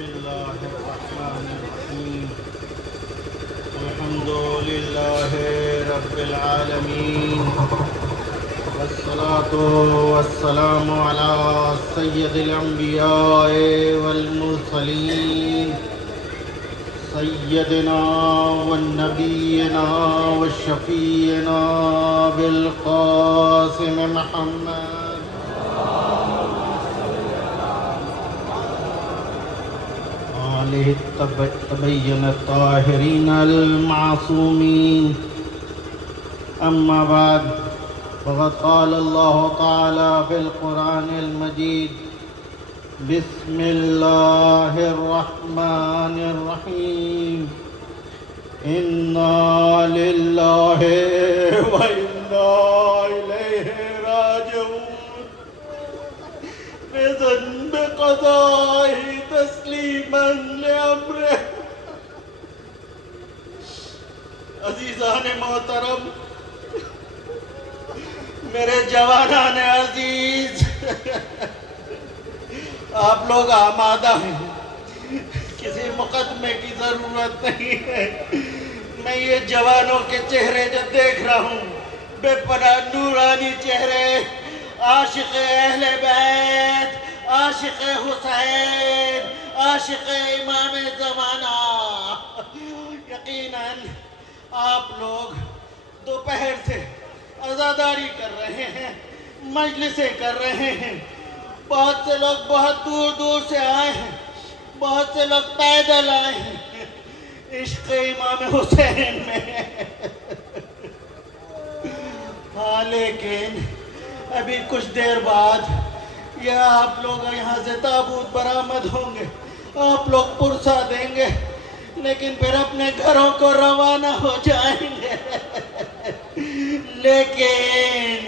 الله الرحمن الرحيم الحمد لله رب العالمين والصلاة والسلام على سيد الأنبياء والمرسلين سيدنا ونبينا وشفينا بالقاسم محمد آله التبين الطاهرين المعصومين أما بعد فقد قال الله تعالى في القرآن المجيد بسم الله الرحمن الرحيم إنا لله وإنا إليه راجعون رضا بقضائه تسليما لأمره عزیزان محترم، میرے جوانان عزیز، آپ لوگ آمادہ ہیں، کسی مقدمے کی ضرورت نہیں ہے۔ میں یہ جوانوں کے چہرے جو دیکھ رہا ہوں، بے پناہ نورانی چہرے، عاشق اہل بیت، عاشق حسین، عاشق امام زمانہ، یقیناً آپ لوگ دوپہر سے عزاداری کر رہے ہیں، مجلسیں کر رہے ہیں، بہت سے لوگ بہت دور دور سے آئے ہیں، بہت سے لوگ پیدل آئے ہیں عشق امام حسین میں۔ ہاں لیکن ابھی کچھ دیر بعد یہ آپ لوگ یہاں سے تابوت برآمد ہوں گے، آپ لوگ پرسہ دیں گے، لیکن پھر اپنے گھروں کو روانہ ہو جائیں گے۔ لیکن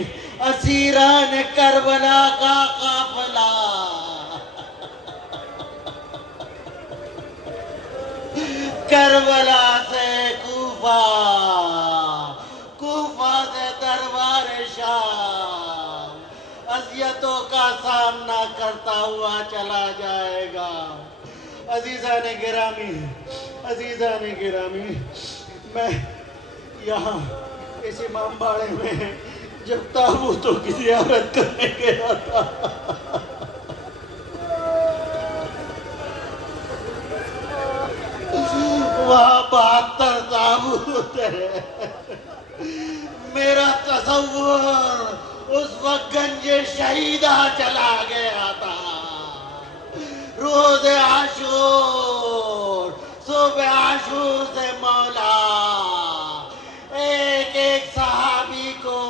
اسیران کربلا کا قافلہ کربلا سے کوفہ، کوفہ سے دربار شام اذیتوں کا سامنا کرتا ہوا چلا جائے گا۔ عزیزان گرامی، عزیزان گرامی، میں یہاں اس امام باڑے میں جب تابوتوں کی زیارت کرنے گیا تھا، وہاں 72 تابوت ہے۔ میرا تصور اس وقت گنج شہیدہ چلا گیا تھا، روز عاشور، صبح عاشور سے مولا ایک ایک صحابی کو،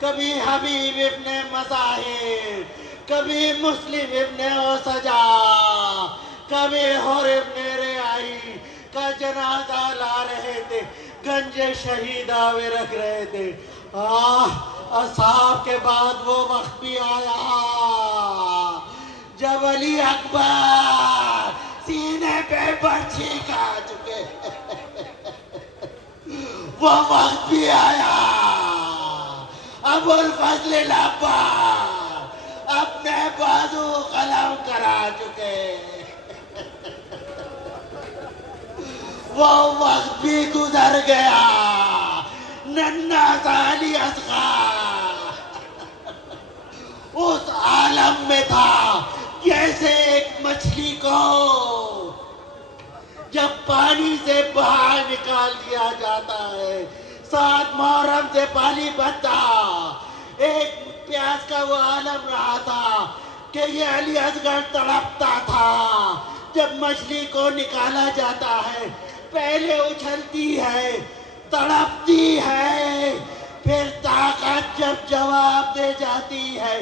کبھی حبیب ابن مظاہر، کبھی مسلم ابن اوسجا، کبھی حر ابن ریائی کا جنازہ لا رہے تھے، گنج شہیدہ میں رکھ رہے تھے۔ اصحاب کے بعد وہ وقت بھی آیا جب علی اکبر سینے پہ برچھی کھا چکے، وہ وقت بھی آیا ابو الفضل العباس اپنے بازو قلم کرا چکے، وہ وقت بھی گزر گیا۔ ننھا سا علی اصغر اس عالم میں تھا جیسے ایک مچھلی کو جب پانی سے باہر نکال دیا جاتا ہے، 7 محرم سے پانی بنتا، ایک پیاس کا وہ عالم رہا تھا کہ یہ علی اصغر تڑپتا تھا۔ جب مچھلی کو نکالا جاتا ہے، پہلے اچھلتی ہے، تڑپتی ہے، پھر طاقت جب جواب دے جاتی ہے،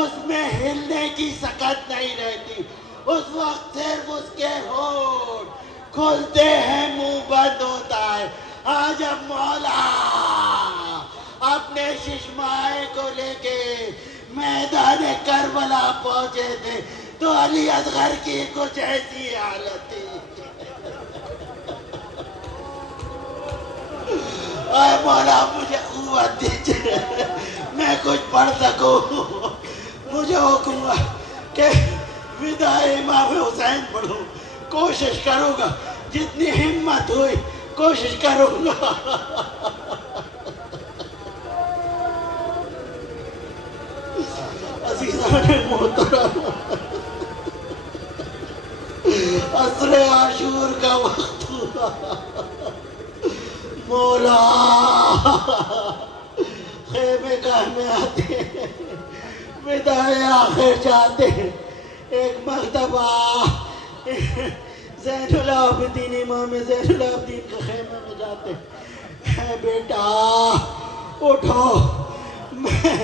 اس میں ہلنے کی سکت نہیں رہتی، اس وقت صرف اس کے ہونٹ کھلتے ہیں، منہ بند ہوتا ہے۔ آج اب مولا اپنے ششمائے کو لے کے میدان کربلا پہنچے تھے تو علی اصغر کی کچھ ایسی حالت تھی۔ اے مولا مجھے قوت دیجئے، میں کچھ پڑھ سکوں، مجھے حکم کہ وداع امام حسین پڑھوں. کوشش کروں گا جتنی ہمت ہوئی کوشش کروں گا. عزیزان محترم، عصر عاشور کا وقت ہوا. مولا خیمے گاہ میں آتے ہیں، وداع آخر جاتے ہیں. ایک مرتبہ زین العابدین امام زین العابدین کے خیمے میں جاتے ہیں. اے بیٹا اٹھو، میں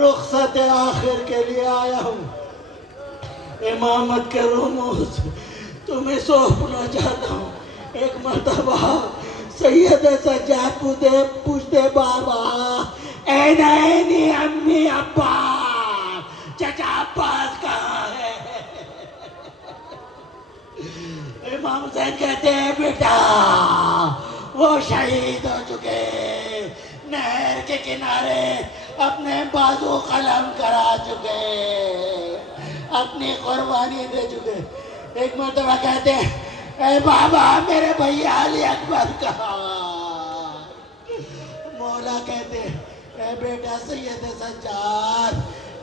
رخصت آخر کے لیے آیا ہوں. امامت کے رموز تمہیں سونپنا چاہتا ہوں. ایک مرتبہ سید سجاد پوچھتے بابا اینی امی ابا، چچا عباس کہاں ہے؟ امام حسین کہتے ہیں بیٹا وہ شہید ہو چکے، نہر کے کنارے اپنے بازو قلم کرا چکے، اپنی قربانی دے چکے. ایک مرتبہ کہتے ہیں اے بابا میرے بھیا علی اکبر کہاں؟ مولا کہتے ہیں اے بیٹا سید سجاد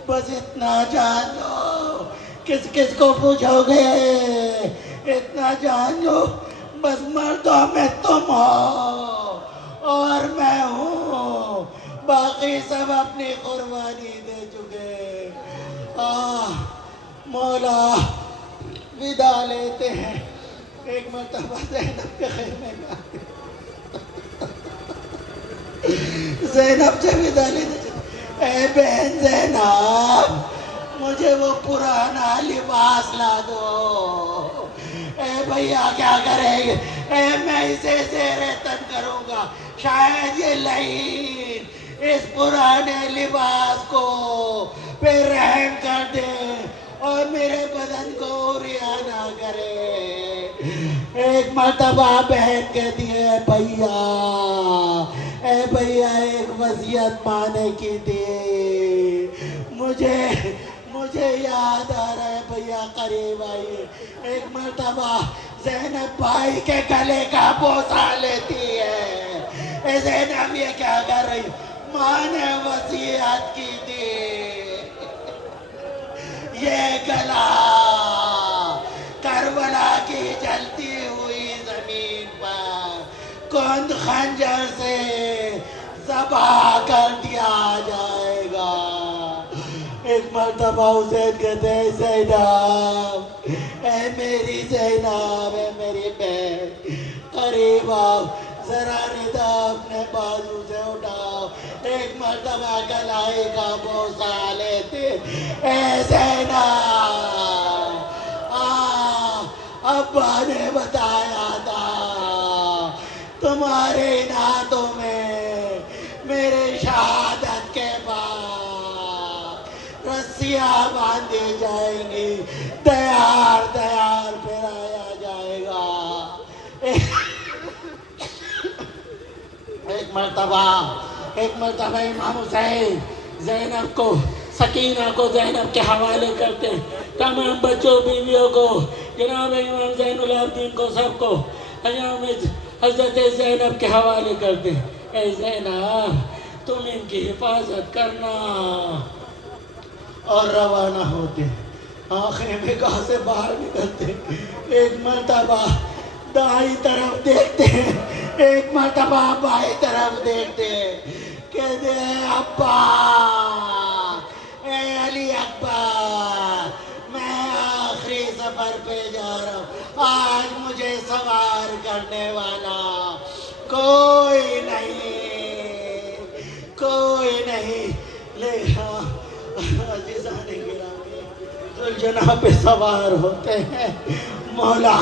بس اتنا جان لو، کس کس کو پوچھو گے؟ اتنا جان لو بس مردوں میں تم ہو اور میں ہوں، باقی سب اپنی قربانی دے چکے. مولا وداع لیتے ہیں. ایک مرتبہ زینب کے خیمے میں آتے زینب سے وداع لیتے ہیں. اے بہن زینب مجھے وہ پرانا لباس لا دو. اے بھیا کیا کریں گے؟ اے میں اسے زیر تن کروں گا، شاید یہ لعین اس پرانے لباس کو پھر رحم کر دے اور میرے بدن کو ریا نہ کرے. ایک مرتبہ بہن کہتی ہے اے بھیا ایک وصیت مانے کی تھی، مجھے یاد آ رہا ہے بھیا قریب آئیے. ایک مرتبہ زینب بھائی کے گلے کا بوسہ لیتی ہے. اے زینب یہ کیا کر رہی؟ ماں نے وصیت کی تھی یہ گلا کربلا کی جلتی ہوئی زمین پر کند خنجر سے ذبح کر دیا جائے گا. ایک مرتبہ حسین کہتے ہیں زینب اے میری زینب، اے میری بہن قریب آؤ، ذرا رضا اپنے بازو سے اٹھاؤ. ایک مرتبہ گلائی کا بوسہ لیتے. اے زینب ابا نے بتایا تھا تمہارے ناتھوں میں میرے شہادت کے بعد رسیاں باندھی جائیں گی، تیار پھر آیا جائے گا. ایک مرتبہ امام حسین زینب کو سکینہ کو زینب کے حوالے کرتے، تمام بچوں بیویوں کو، جناب امام زین العابدین کو، سب کو حضرت زینب کے حوالے کرتے. اے زینب تم ان کی حفاظت کرنا. اور روانہ ہوتے، خیمے گاہ سے باہر نکلتے. ایک مرتبہ دائیں طرف دیکھتے ہیں، ایک مرتبہ بائیں طرف دیکھتے ہیں. کہتے ہیں ابا اے علی اکبر میں آخری سفر پہ جا رہا ہوں، آج مجھے سوار کرنے والا کوئی نہیں. عزیزان گرامی ذوالجناح پہ سوار ہوتے ہیں، مولا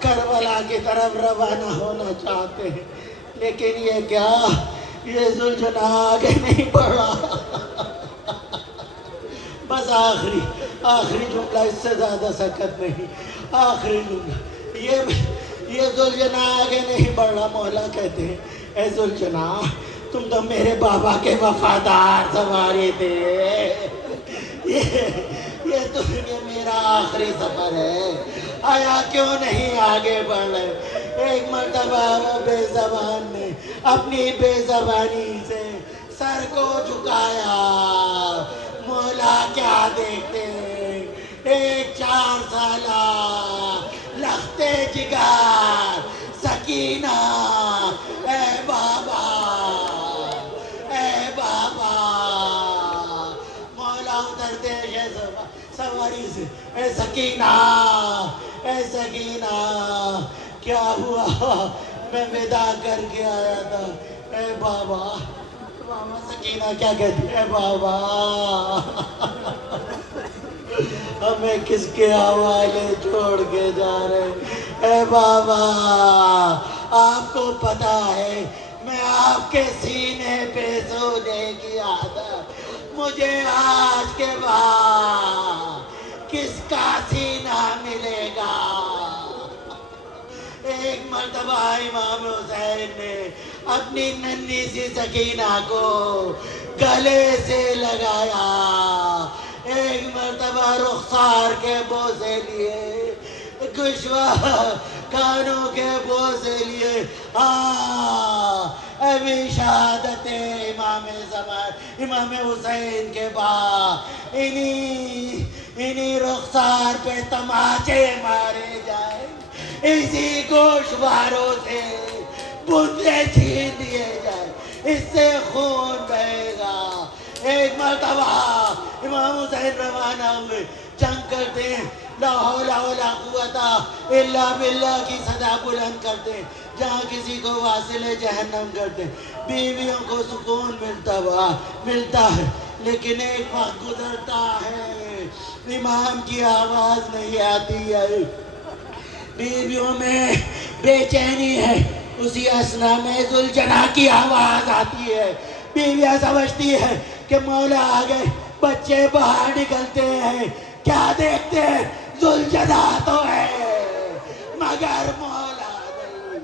کربلا کی طرف روانہ ہونا چاہتے ہیں، لیکن یہ کیا، یہ ذوالجناح آگے نہیں بڑھا. بس آخری جملہ، اس سے زیادہ سکت نہیں. آخری جملہ یہ ذوالجناح آگے نہیں بڑھ رہا. مولا کہتے ہیں اے ذوالجناح تم تو میرے بابا کے وفادار سواری تھے، یہ میرا میرا آخری سفر ہے، آیا کیوں نہیں آگے بڑھ رہے؟ ایک مرتبہ وہ بے زبان نے اپنی بے زبانی سے سر کو جھکایا۔ مولا کیا دیکھتے ہیں؟ ایک 4 سالہ لختے جگر سکینہ، اے بابا، اے بابا۔ مولا اترتے ہیں سواری سے، اے سکینہ، اے سکینہ، کیا ہوا؟ میں ودا کر کے آیا تھا، اے بابا۔ ماما سکینہ کیا کہتی ہے؟ بابا ہمیں کس کے حوالے چھوڑ کے جا رہے؟ اے بابا آپ کو پتا ہے میں آپ کے سینے پہ سونے کی عادت، مجھے آج کے بعد کس کا سینہ ملے گا؟ ایک مرتبہ امام حسین نے اپنی ننھی سی سکینہ کو گلے سے لگایا، ایک مرتبہ رخسار کے بوسے لیے، گوشوار کانوں کے بوسے لیے۔ ابھی شہادت امام زمان امام حسین کے بعد انہی رخسار پہ تماچے مارے جائیں، اسی گوشواروں سے بندے چھین دیے جائیں، اس سے خون بہے گا۔ ایک مرتبہ امام حسین روانہ ہوئے، جنگ کرتے ہیں، لا حول ولا قوت الا باللہ کی صدا بلند کرتے ہیں، جہاں کسی کو واصل جہنم کرتے ہیں، بیویوں کو سکون ملتا ہے، لیکن ایک وقت گزرتا ہے، امام کی آواز نہیں آتی ہے، بیویوں میں بے چینی ہے، اسی اثنا میں ذوالجناح کی آواز آتی ہے، بیویاں سمجھتی ہے کہ مولا آ گئے، بچے باہر نکلتے ہیں، کیا دیکھتے ہیں؟ ذوالجناح تو ہے مگر مولا نہیں۔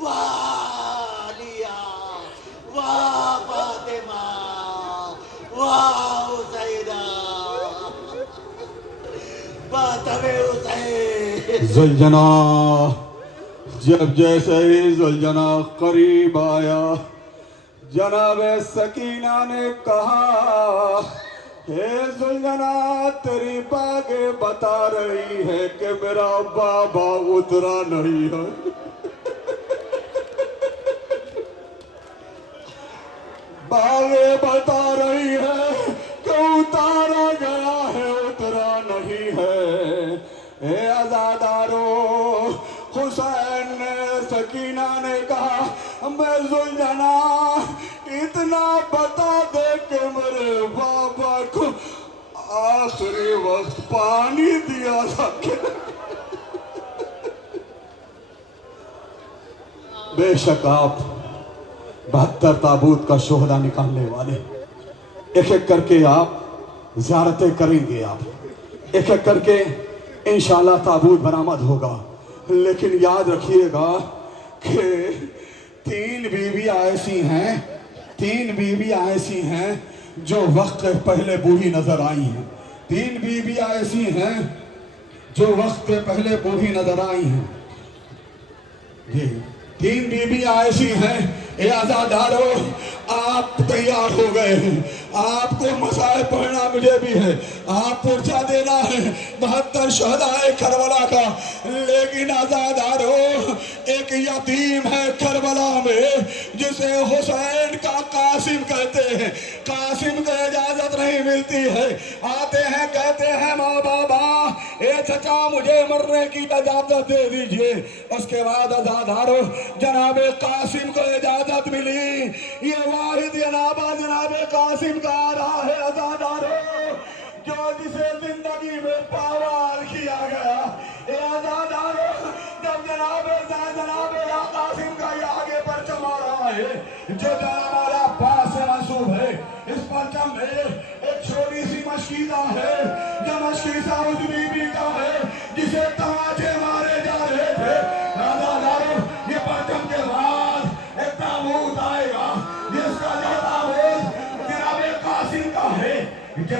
واہ علیہ، واہ فاطمہ، واہ حسینہ، فاطمہ حسین۔ ذوالجناح جب جیسے ہی ذوالجناح قریب آیا، جناب سکینہ نے کہا، اے ذوالجناح تیری باغیں بتا رہی ہے کہ میرا بابا اترا نہیں ہے۔ باغیں بتا رہی ہے کہ اتارا گیا ہے، اترا نہیں ہے۔ اے عزادارو، حسین نے سکینہ نے کہا، میں ذوالجناح اتنا بتا دے کہ میرے بابا کو آخری وقت پانی دیا تھا۔ بے شک آپ 72 تابوت کا شہدہ نکالنے والے، ایک ایک کر کے آپ زیارتیں کریں گے، آپ ایک ایک کر کے انشاءاللہ تابوت برآمد ہوگا، لیکن یاد رکھیے گا کہ 3 بیویاں ایسی ہیں جو وقت کے پہلے بوڑھی نظر آئی ہیں، 3 بیویاں ایسی ہیں جو وقت کے پہلے بوڑھی نظر آئی ہیں، جی 3 بیویاں ایسی ہیں۔ اے عزادارو، آپ تیار ہو گئے ہیں، آپ کو مسائل پڑھنا مجھے بھی ہے، آپ پرچہ دینا ہے 72 شہدائے کربلا کا، لیکن عزادارو ایک یتیم ہے کربلا میں جسے حسین کا قاسم کہتے ہیں، قاسم کو اجازت نہیں ملتی ہے، آتے ہیں کہتے ہیں ماں بابا اے چچا مجھے مرنے کی اجازت دے دیجئے، اس کے بعد عزادارو جناب قاسم کو اجازت ملی، یہ واحد جناب قاسم کا آ رہا ہے عزادارو، جو جسے زندگی میں پاوال کیا گیا۔ اے عزادارو جب جناب قاسم کا یہ آگے پرچم آ رہا ہے جو جناب عباس سے منسوب ہے، اس پرچم میں ایک چھوٹی سی مشکیزہ ہے، جو مشکیزہ اس بی بی کا ہے جسے تماچے مارے جا رہے تھے۔ عزادارو یہ پرچم کے بعد ایک تابوت آئے گا جس کا جو تابوت جناب قاسم کا ہے،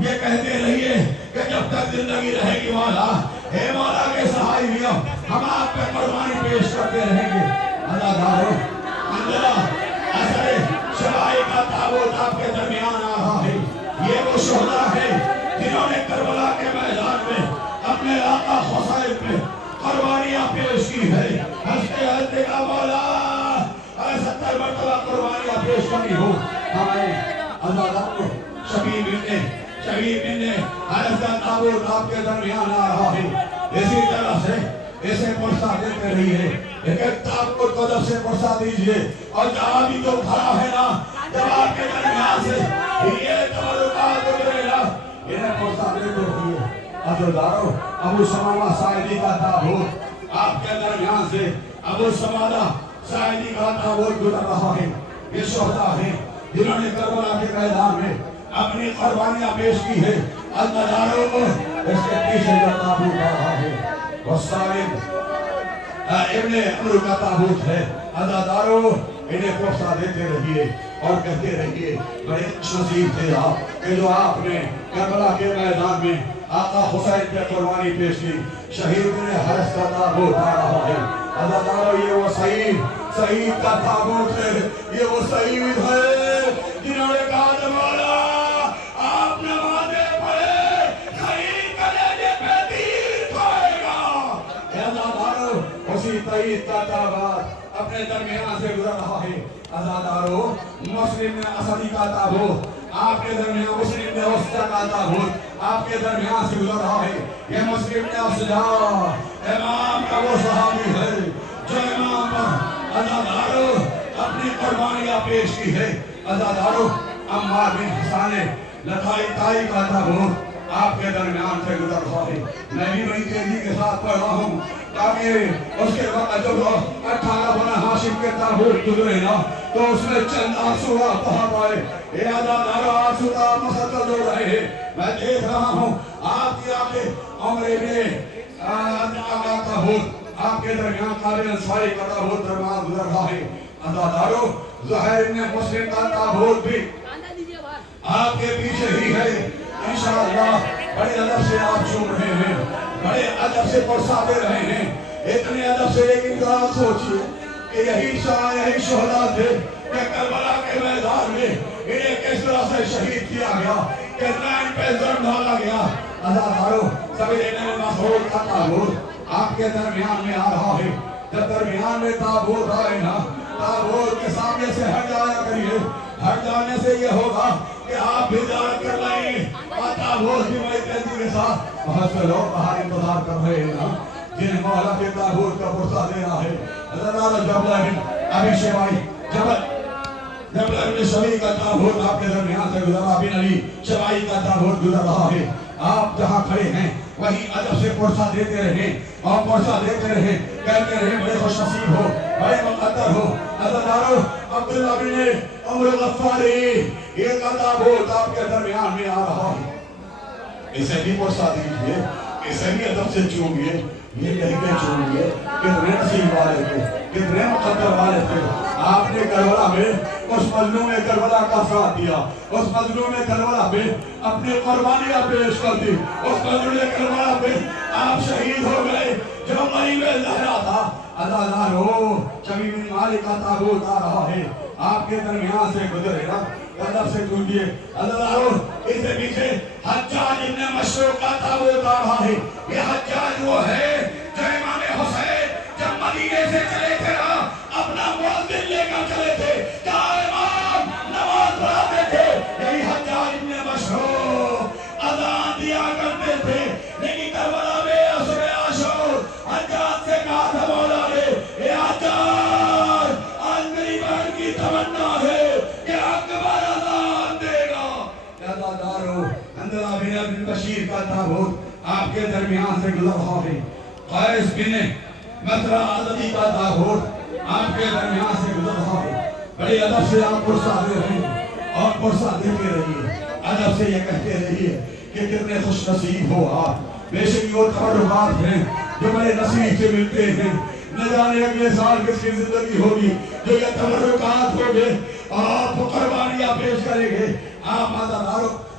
یہ کہتے رہیے کہ جب تک زندگی رہے گی مولا، اے مولا کے صحابیوں، ہم آپ پہ قربانی پیش کرتے رہیں گے۔ عزادارو، اندرا اثر شبائی کا تابوت آپ کے درمیان آ رہا ہے۔ یہ وہ شہداء ہیں جنہوں نے کربلا کے میدان میں اپنے آقا حسین پہ قربانیاں پیش کی ہے۔ ہنستے ہنستے کا مولا، اے 70 مرتبہ قربانیاں پیش کرنی ہو ہمیں عزادارو، شبیب ابن حارث کا تابوت آپ کے درمیان آ رہا ہے۔ اسی طرح سے اسے پرسا دیتے رہیے، لیکن تابوت کو جب سے پرسا دیجئے، اور جہاں بھی جو کھڑا ہے نا، جب آپ کے درمیان سے یہ تبرکات گزرے نا، انہیں پرسا دیتے رہیے۔ عزادارو، ابو سمامہ ساعدی کا تابوت آپ کے درمیان سے، ابو سمامہ ساعدی کا تابوت گزر رہا ہے۔ یہ شہداء ہیں جنہوں نے کربلا کے میدان میں اپنی قربانیاں پیش کی ہے۔ عزادارو، اس کے پیچھے جو تابوت آ رہا ہے وہ سالم ابن عمرو کا تابوت ہے۔ عزادارو، انہیں پرسا دیتے رہیے اور کہتے رہیے، بڑے نصیب تھے آپ کہ جو آپ نے کربلا کے میدان میں آقا حسین پہ قربانی پیش کی۔ شہید ابن حارث کا تابوت آ رہا ہے۔ عزادارو، یہ وہ سعید کا تابوت ہے، یہ وہ سعید ہے جنہوں نے کہا مولا آپ نمازیں پڑھے، سعید کلیجے پہ تیر کھائے گا۔ عزادارو، اسی سعید کا تابوت اپنے درمیان سے گزر رہا ہے۔ عزادارو، مسلم اسدی کا تابوت آپ کے درمیان، مسلم نے اسجا کا تابوت آپ کے درمیان سے گزر رہا ہے۔ یہ مسلم نے اسجا امام کا وہ صحابی ہے جو امام پر عزادارو اپنی قربانیاں پیش کی ہے۔ عزادارو، عمار بن حسان لتائی تائی کا تابوت آپ کے درمیان سے گزر رہا ہے۔ میں بھی بڑی تیزی کے ساتھ پڑھ رہا ہوں تاکہ اس کے وقت جب 18 بنی ہاشم کے تابوت گزرے نا تو اس میں چند آنسو بہا پائے۔ اے عزادارو، آنسو آپ مسلسل ہو رہے ہیں۔ میں دیکھ رہا ہوں آپ کی آنکھیں عمر ابن کا تابوت آپ کے درمیان قابل انصاری کا تابوت درمیان گزر رہا ہے۔ عزادارو، زہیر ابن مسلم کا تابوت بھی آپ کے پیچھے ہی ہے۔ انشاءاللہ بڑے ادب سے آپ چوم رہے ہیں، بڑے ادب سے پرسا دے رہے ہیں، اتنے ادب سے، لیکن ذرا سوچئے کہ یہی شہداء تھے کہ کربلا کے میدان میں انہیں کس طرح سے شہید کیا گیا، کتنا ان پہ ظلم ڈالا گیا۔ عزادارو، سبیل ابن مسعود کا تابوت آپ کے درمیان میں آ رہا ہے۔ جب درمیان میں تابوت آئے نا، تابوت کے سامنے سے ہٹ جایا کریے۔ ہٹ جانے سے یہ ہوگا کہ آپ بھی زیارت کر لیں اور تابوت بھی بڑی تیزی کے ساتھ۔ بہت سے لوگ باہر انتظار کر رہے ہیں نا، جنہیں مولا کے تابوت کا پرسا دینا ہے۔ عزادارو، جبلہ بن ابی شیبائی، جبلہ بن شبی کا تابوت آپ کے درمیان سے گزر رہا، بن علی شیبائی کا تابوت گزر رہا ہے۔ آپ جہاں کھڑے ہیں وہی ادب سے پرسا دیتے رہیں اور پرسا دیتے رہیں، کہتے رہیں بڑے خوش نصیب ہو، بڑے مقدر ہو۔ عزادارو، عبداللہ بن عمر غفاری، یہ کا تابوت آپ کے درمیان میں آ رہا ہے۔ اسے بھی پرسا دیجئے، اسے بھی ادب سے چومیے، یہ لہکے چومیے، کتنے نصیب والے تھے، کتنے مقدر والے تھے۔ آپ نے کربلا میں اس مظلوم کربلا کا ساتھ دیا، اس مظلوم کربلا میں اپنی قربانیاں پیش کر دی، اس مظلوم کربلا میں آپ شہید ہو گئے جو غریب زہرا تھا۔ عزادارو، شبیب بن مالک کا تابوت آ رہا ہے، آپ کے درمیان سے گزرے گا، ادب سے چومیے۔ عزادارو، اس سے پیچھے حجاج ابن مشروع کا تابوت آ رہا ہے۔ یہ حجاج وہ ہے جو امام حسین جب مدینے سے چلے تھے نا، اپنا مؤذن لے کر چلے تھے، کہا امام نماز پڑھاتے تھے، یہی حجاج ابن مشروع اذان دیا کرتے تھے۔ لیکن کربلا میں عصر عاشور حجاج سے کہا تھا مولا نے، اے حجاج، آج میری بہن کی تمنا ہے کہ اکبر اذان دے گا۔ عزادارو، حنظلہ بن بشیر کا تابوت آپ کے درمیان سے گزر رہا ہے۔ قیس بن مطرح ازدی کا تابوت آپ کے درمیان سے گزر رہا ہے۔ بڑی ادب سے آپ پرسا دے رہے ہیں اور پرسا دیتے رہیے، ادب سے یہ کہتے رہیے کہ کتنے خوش نصیب ہو آپ۔ بے شک وہ تبرکات ہیں جو بڑے نصیب سے ملتے ہیں، نہ جانے اگلے سال کس کی زندگی ہوگی جو یہ تبرکات ہوگے اور آپ قربانیاں پیش کریں گے۔ آپ عزادارو،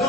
2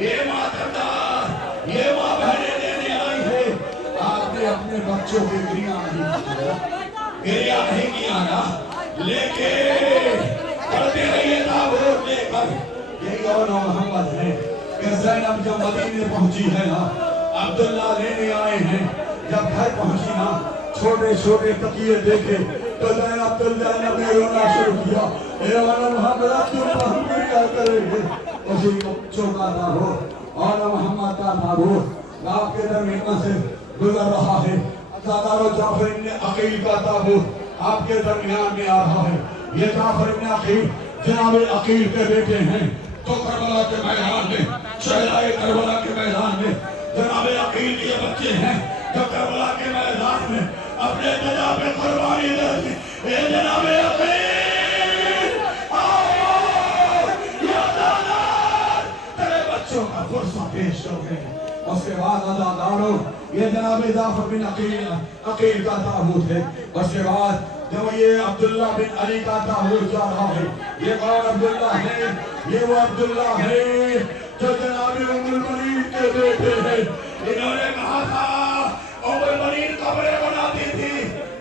یہ ماتردار، یہ ماں بہنیں دینے آئی ہے۔ آپ نے اپنے بچوں کی گریہ نہیں کیا نا، لیکن پڑھتے رہیے تابوت لے کر۔ یہی اور محمد ہے کہ زینب جب مدینے پہنچی ہے نا، عبداللہ لینے آئے ہیں، جب گھر پہنچی نا، چھوٹے چھوٹے تکیے دیکھے تو زینب نے رونا شروع کیا، اے والا محمد عبداللہ ہم کیا کریں گے؟ اسی بچوں کا تابوت اور محمد کا تابوت آپ کے درمیان سے گزر رہا ہے۔ عزادار و جعفر ابن عقیل کا تابوت آپ کے درمیان میں آ رہا ہے۔ یہ جعفر ابن عقیل جناب عقیل کے بیٹے ہیں، تو کربلا کے میدان میں، شہدائے کربلا کے میدان میں جناب عقیل کے بچے ہیں جو کربلا کے میدان میں اپنے دجا پہ قربانی دے دی۔ اے جناب عقیل آؤ، یا دادار تیرے بچوں کا فرصہ پیش ہو گئے۔ اس کے بعد عزاداروں یہ جناب جعفر بن عقیل کا تابوت ہے۔ اس کے بعد جب یہ عبداللہ بن علی کا تابوت جا رہا ہے، یہ کون عبداللہ ہے؟ یہ وہ عبداللہ ہے جو جناب ام المنین کے بیٹے ہیں۔ انہوں نے کہا تھا ام المنین قبریں بناتی تھی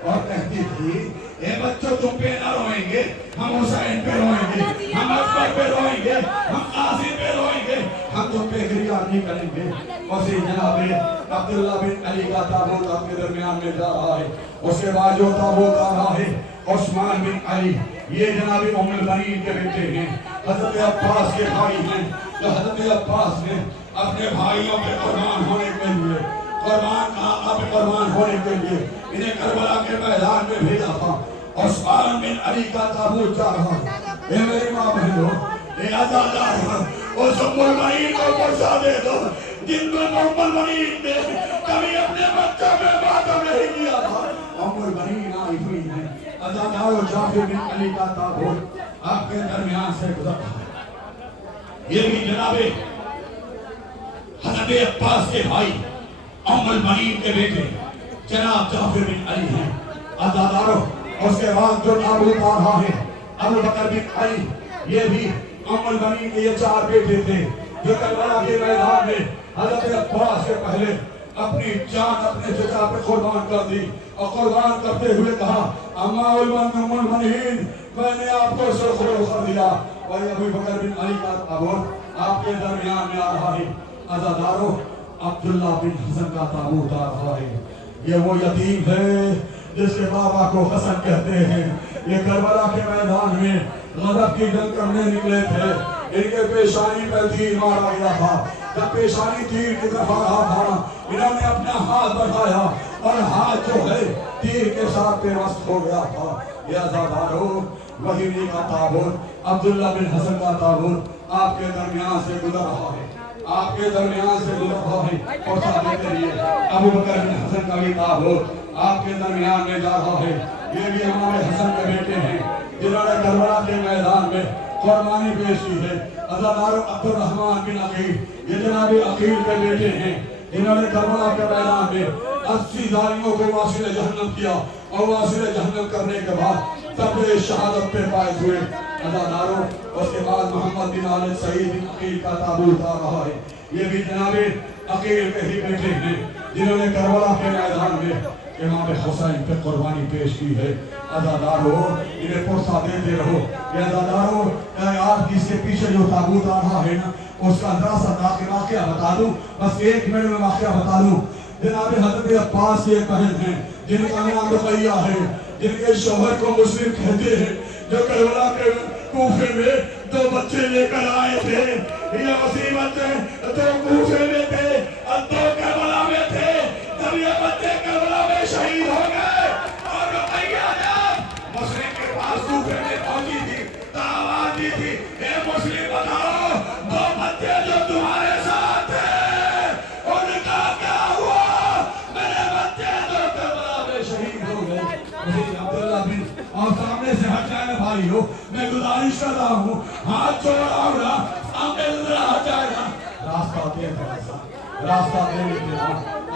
اور کہتی تھی اے بچوں تم پہ نہ روئیں گے، ہم حسین پہ روئیں گے، ہم اکبر پہ روئیں گے، ہم قاسم پہ روئیں گے، ہم تم پہ گریہ نہیں کریں گے۔ اسی جناب عبداللہ بن علی کا تابوت آپ کے درمیان میں جا رہا ہے۔ اس کے بعد جو تابوت آ رہا ہے عثمان بن علی، یہ جناب ام المنین کے بیٹے ہیں، حضرت عباس کے بھائی ہیں، جو حضرت عباس نے اپنے بھائیوں پہ قربان ہونے کے لیے قربان ہونے کے لیے انہیں کربلا کے میدان میں بھیجا تھا۔ عثمان بن علی کا تابوت جا رہا ہے۔ اے میری ماں بہنوں، اے عزادار، اس ام المنین کو پرسا دے دو جن میں ام المنین نے کبھی اپنے بچوں میں ماتم نہیں کیا تھا۔ ام المنین آئی ہوئی ہے۔ عزادار و جعفر بن علی کا تابوت آپ کے درمیان سے گزر رہا ہے۔ یہ بھی جناب حضرت عباس کے بھائی ام المنین کے بیٹے جناب جعفر بن علی ہیں۔ عزاداروں اس کے بعد جو تابوت آ رہا ہے ابو بکر بن علی، یہ بھی ام المنین کے یہ چار بیٹے تھے جو کربلا کے میدان میں حضرت عباس سے پہلے اپنی جان اپنے چچا پہ قربان کر دی اور قربان کرتے ہوئے کہا اما ام المنین میں نے آپ کو سرخرو کر دیا۔ اور ابو بکر بن علی کا تابوت آپ کے درمیان میں آ رہا ہے۔ عزاداروں عبداللہ بن حسن کا تابوت آ رہا ہے۔ یہ وہ یتیم ہے جس کے بابا کو حسن کہتے ہیں۔ یہ کربلا کے میدان میں غضب کی جنگ کرنے نکلے تھے۔ ان کے پیشانی پر تیر مارا گیا تھا۔ جب پیشانی تیر کی طرف آ رہا تھا انہوں نے اپنا ہاتھ بڑھایا اور ہاتھ جو ہے تیر کے ساتھ پیوست ہو گیا تھا۔ یہ عزاداروں وہی کا تابوت عبداللہ بن حسن کا تابوت آپ کے درمیان سے گزر رہا ہے۔ آپ کے درمیان سے گزر رہا ہے اور صحابہ کے لیے ابو بکر بن حسن کا بھی تابوت آپ کے درمیان میں جا رہا ہے۔ یہ بھی ہمارے حسن کے بیٹے ہیں جنہوں نے کربلا کے میدان میں قربانی پیش کی ہے۔ عزاداروں عبد الرحمن بن عقیل، یہ جناب عقیل کے بیٹے ہیں جنہوں نے کربلا کے میدان میں 80 ظالموں کو واصل جہنم کیا اور واصل جہنم کرنے کے بعد تب شہادت پہ فائز ہوئے۔ عزاداروں اس کے بعد محمد بن آل سعید بن عقیل کا تابوت آ رہا ہے۔ یہ بھی جناب عقیل کے ہی بیٹے ہیں جنہوں نے کربلا کے میدان میں امام حسین پہ قربانی پیش کی ہے۔ عزاداروں انہیں پرسا دیتے رہو۔ یہ عزاداروں آپ جس کے پیچھے جو تابوت آ رہا ہے نا اس کا ذرا سا واقعہ بتا دوں، بس 1 منٹ میں واقعہ بتا دوں۔ جناب حضرت عباس کی ایک بہن ہیں جن کا نام رقیہ ہے، جن کے شوہر کو مسلم کہتے ہیں، جو کربلا کے کوفے میں 2 بچے لے کر آئے تھے۔ یہ مصیبت 2 کوفے میں تھے اور 2 کربلا میں تھے۔ جب یہ بچے کربلا میں شہید ہو گئے اور رقیہ جب مسلم کے پاس کوفے میں پہنچی تھی تو آواز دی تھی اے مسلم بتاؤ 2 بچے جو تمہارے ساتھ تھے ان کا کیا ہوا؟ میرے بچے جو کربلا میں شہید ہو گئے۔ عبداللہ بن اور سامنے سے ہٹ جائے بھائی ہو، میں گزارش کر رہا ہوں ہاتھ چھوڑ رہا ہوں نا، سامنے سے ہٹ جائے گا، راستہ دے راستہ دے دینا۔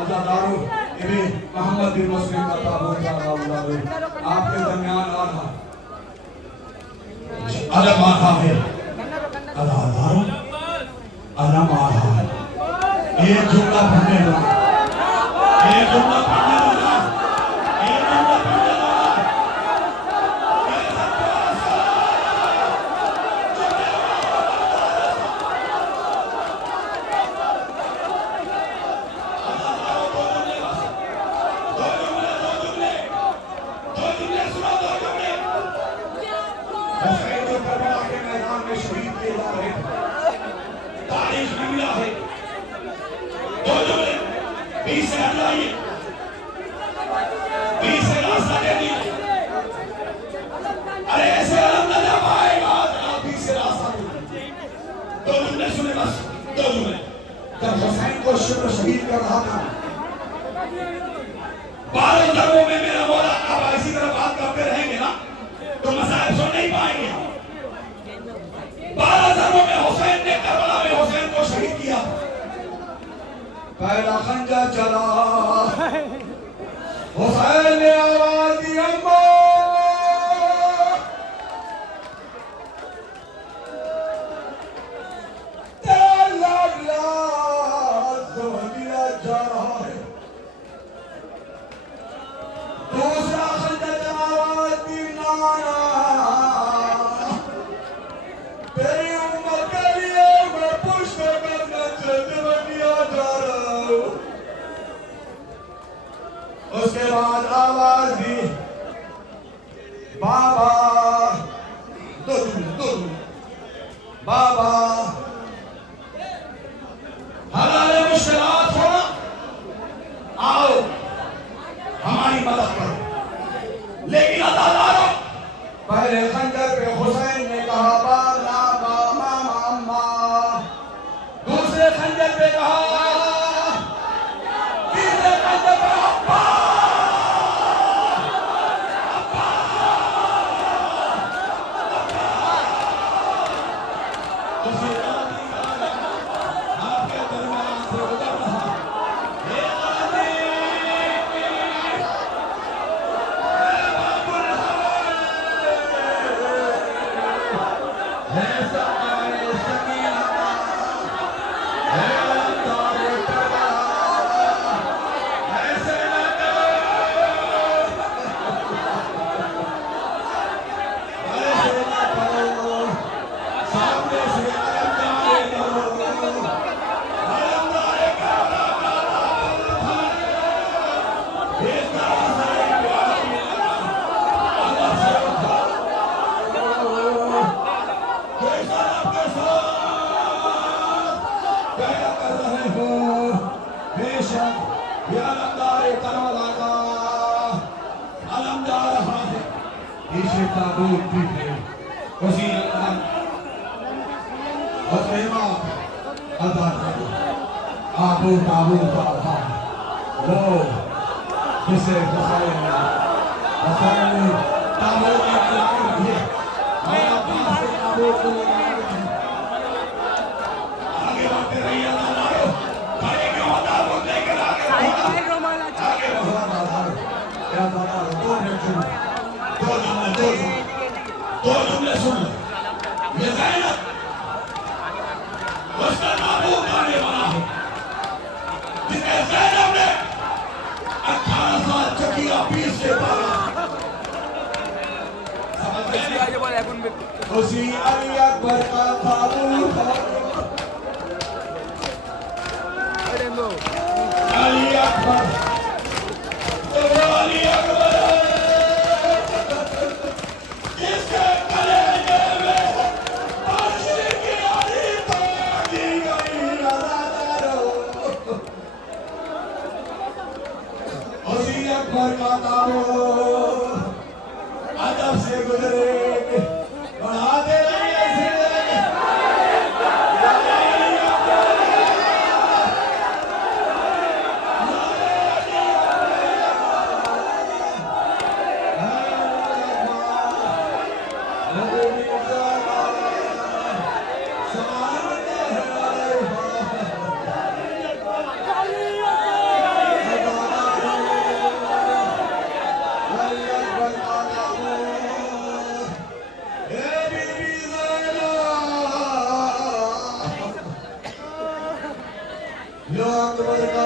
عزاداروں یہ بھی محمد بن مسلم کا تابوت جا رہا ہے آپ کے درمیان آ رہا علم آ رہا ہے۔ عزاداروں علم آ رہا ہے۔ پڑھنے دو، ایک جملہ پڑھنے دو نا، ایک جملہ پڑھنے دو نا۔ حسین جو کربلا کے میدان میں شہید کیے جا رہے تھے، تاریخ میں ملا ہے، دو جملے 20 سے ہٹائیے، 20 سے راستہ دے دیجیے، ارے ایسے علم نہ جب آئے گا جناب 20 سے راستہ دے دیجیے۔ دو جملے سنے بس، دو جملے۔ جب حسین کو شکر شہید کر رہا تھا، 12 ضربوں میں میرا مولا اب اسی طرح بات کرتے رہیں گے نا تو مسائل سن نہیں پائیں گے۔ 12 ضربوں میں حسین نے کربلا میں حسین کو شہید کیا، پہلا خنجر چلا، حسین نے آواز دی اماں، تیرا لاڈلا زہریلا جا رہا ہے۔ دوسرا خنجر چلا، آواز دی نانا، تیری امت کے لیے میں پشت کرنا زہریلا جا رہا ہوں۔ اس کے بعد آواز دی بابا، دو جملے، بابا حلال مشکلات ہو نا، آؤ ہماری مدد کرو، لیکن عدالتوں پہلے خنجر پہ حسین نے کہا بالا ماما ماما، دوسرے خنجر پہ کہا، تیسرے خنجر پہ ابا، آپ کے درمیان سے گزر رہا تابوت بھی تھے، وزیر اعظم اور امام عطا آبو تابوت کا تھا، وہ جسے حسین تابوت میں لگائے تھے، اور عباس سے تابوت کو لگائے تھے۔ آگے بڑھتے رہیے اللہ مارو، کھڑے کیوں ہو تابوت لے کر آگے بڑھو، آگے بڑھو یا بڑھو، دو جملے سن لو۔ یہ زینب اس کا نابود آنے والا ہے، جسے زینب نے 18 سال چکیا پیس کے پالا، اسی علی اکبر کا تابوت، علی اکبر، علی اکبر کا تابوت ادب سے گزرے بڑھاتے رہیے زندگی۔ جو اکبر کا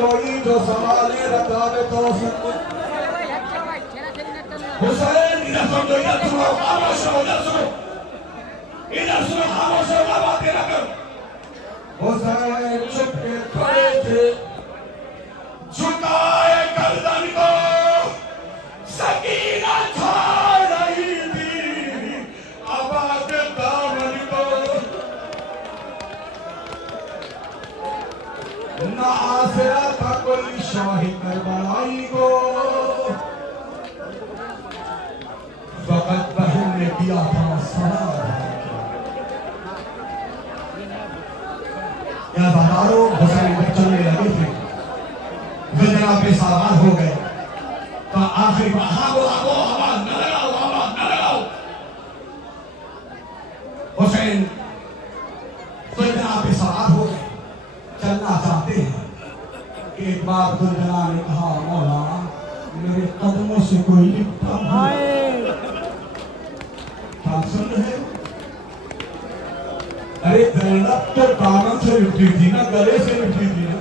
کوئی جو سوال رکھا تو حسین ادھر سنو ادھر سنو خاموش ہو ادھر سنو ادھر سنو خاموش ہو باتیں نہ کرو حسین چھپ کے کھڑے تھے جھکائے گردن کو سکینہ تھا رہی تھی آواز دامن کو نہ آسرا تھا کوئی شاہ کربلائی کو فقط بہن نے کیا تھا سوال یا بہاروں حسین پر چلنے لگے تھے وہ جناب پہ سوال ہو گئے تو آخری آواز نہ لگاؤ حسین تو جناب پہ سوال ہو گئے چلنا چاہتے ہیں کہ ایک بار دلجنا نے کہا مولا میرے قدموں سے کوئی لپٹا کیا سن رہے ارے زینب تو دامن سے لپٹی تھی نا گلے سے لپٹی تھی نا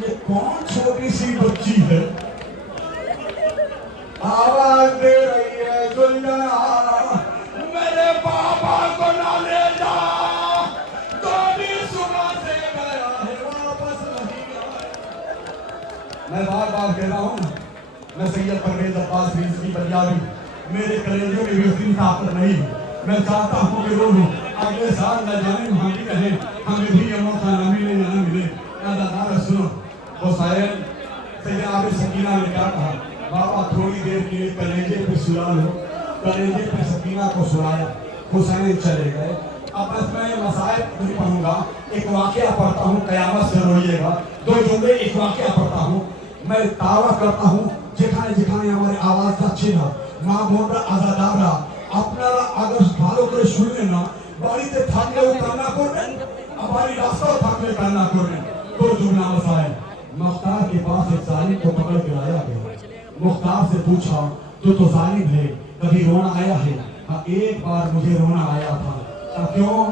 یہ کون چھوٹی سی بچی ہے آواز دے رہی ہے دلجنا میرے بابا کو نہ لے جا تو بھی صبح سے گیا ہے واپس نہیں آیا میں بار بار کہہ رہا ہوں میں سید پرویز عباس ریز کی بنیادی میرے کلیجوں میں بھی اتنی طاقت نہیں میں چاہتا ہوں کہ بولوں اگلے سال نہ جانے وہاں بھی کہیں ہمیں بھی یہ موقع نہ ملے یا نہ ملے اداکار سنو حسین سید عابد سکینہ نے کیا کہا بابا تھوڑی دیر کے لیے کلیجے پہ سلا لو کلیجے پہ سکینہ کو سلایا حسین چلے گئے اب بس میں مسائل نہیں پڑھوں گا ایک واقعہ پڑھتا ہوں قیامت سے روئیے گا دو جملے ایک واقعہ پڑھتا ہوں میں دعویٰ کرتا ہوں جکھانے ہمارے آواز کا چھنا ماں بوندہ آزادارہ اپنا اگر بھالو کرے شننے نا باری تے تھاکلے اترنا کرنے ہماری راستہ تھاکلے کرنا کرنے دو جملہ مسائل مختار کے پاس ایک ظالم کو پکڑ کے آیا گیا مختار سے پوچھا تو ظالم ہے کبھی رونا آیا ہے ایک بار مجھے رونا آیا تھا کیوں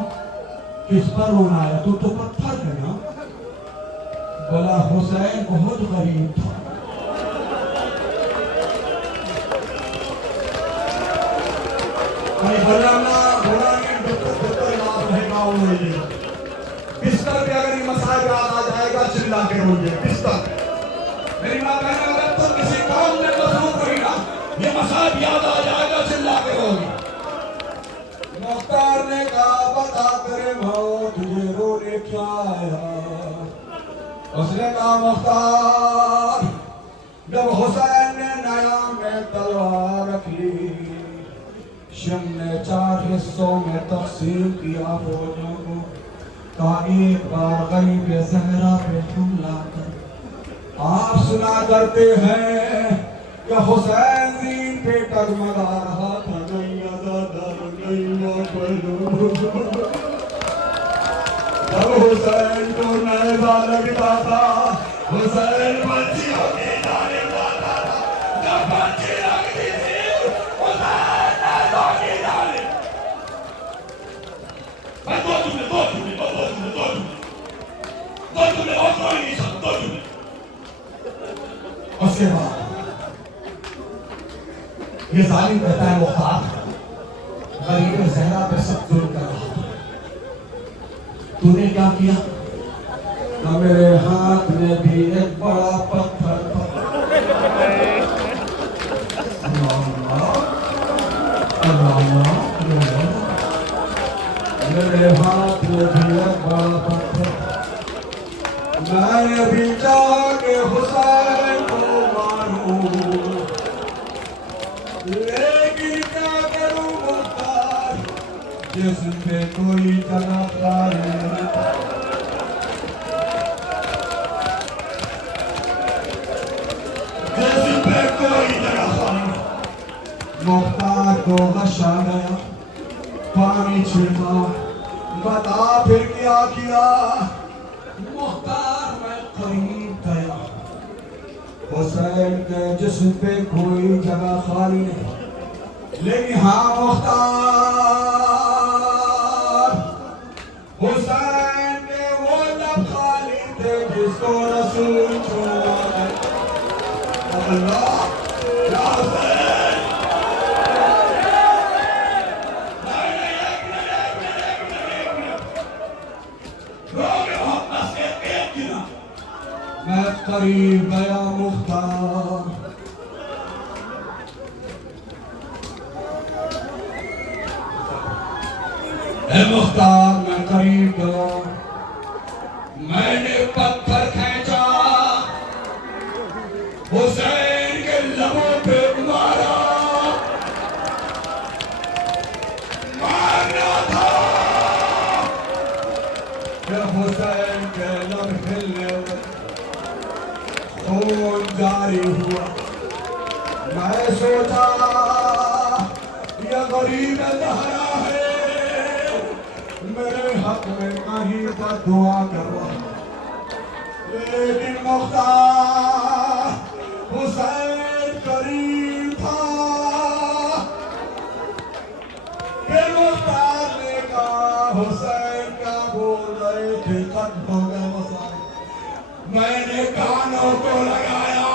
کس پر رونا آیا تو پتھر کرنا بولا حسین بہت غریب تھا بستر پہ اگر یہ مسائل یاد آ جائے گا چلا کے روئیے بستر میری ماں کہنا اگر تم کسی کام میں مصروف ہوئی نا یہ مسائل یاد آ جائے گا چلا کے روئیے مختار نے کہا بتا کرے ماں تجھے رونے کیا آیا اس نے کہا مختار جب حسین نے نیا میں تلوار رکھ لی شم نے 4 حصوں میں تقسیم کیا فوجوں کو کہا ایک بار غریب زہرا پہ حملہ کر آپ سنا کرتے ہیں کہ حسین زین پہ ٹگمگا رہا تھا نہیں ازادار نہیں واپلو جب حسین کو نیزہ لگتا تھا حسین بچی ہوتی جانے والا تھا جب بچی لگتی تھی حسین نیزہ کی جانے میں دو جملے اور کوئی نہیں سکتا دو جملے اس کے بعد یہ ظالم کہتا ہے مختار غریب زہرا پہ سب ظلم کر رہا تھا تو نے کیا کیا نہ میرے ہاتھ میں بھی ایک بڑا پتھر تھا میرے ہاتھ میں بھی ایک بڑا پتھر میں نے بھی چاہا کہ حسین کو ماروں لیکن کیا کروں مختار جسم پہ کوئی جگہ خالی جسم پہ کوئی جگہ خالی مختار کو غشا گیا پانی چھڑکا بتا پھر کیا کیا مختار میں قریب گیا حسین کے جسم پہ کوئی جگہ خالی نہیں لیکن ہاں مختار حسین کے وہ لب خالی تھے جس کو رسول بس ایک گنا میں قریب گیا مختار اے مختار میں قریب گیا میں نے پتھر کھینچا حسین کے لبوں پہ مارا مارنا تھا کہ حسین کے لب ہلنے ہوئے خون جاری ہوا میں سوچا یہ غریب زہرا ہے میرے حق میں کہیں پر دعا کروا لیکن مختار حسین قریب تھا پھر مختار نے کہا حسین کیا بول رہے تھے ختم ہو گئے مسائل میں نے کانوں کو لگایا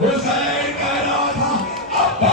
حسین کہہ رہا تھا ابا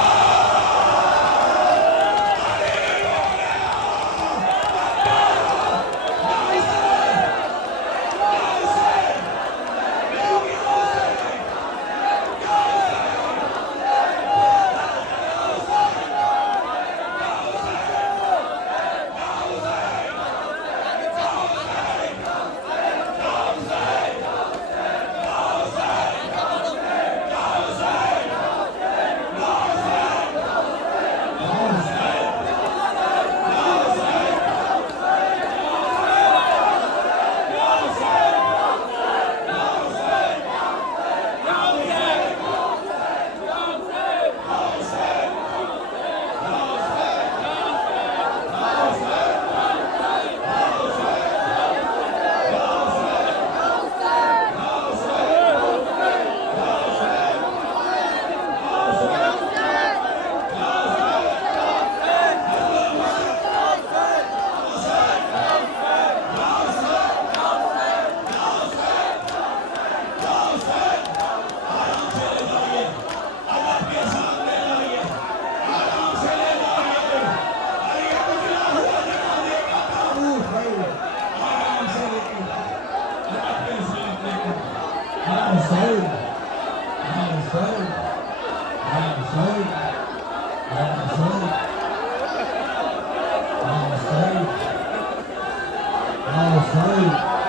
Sorry.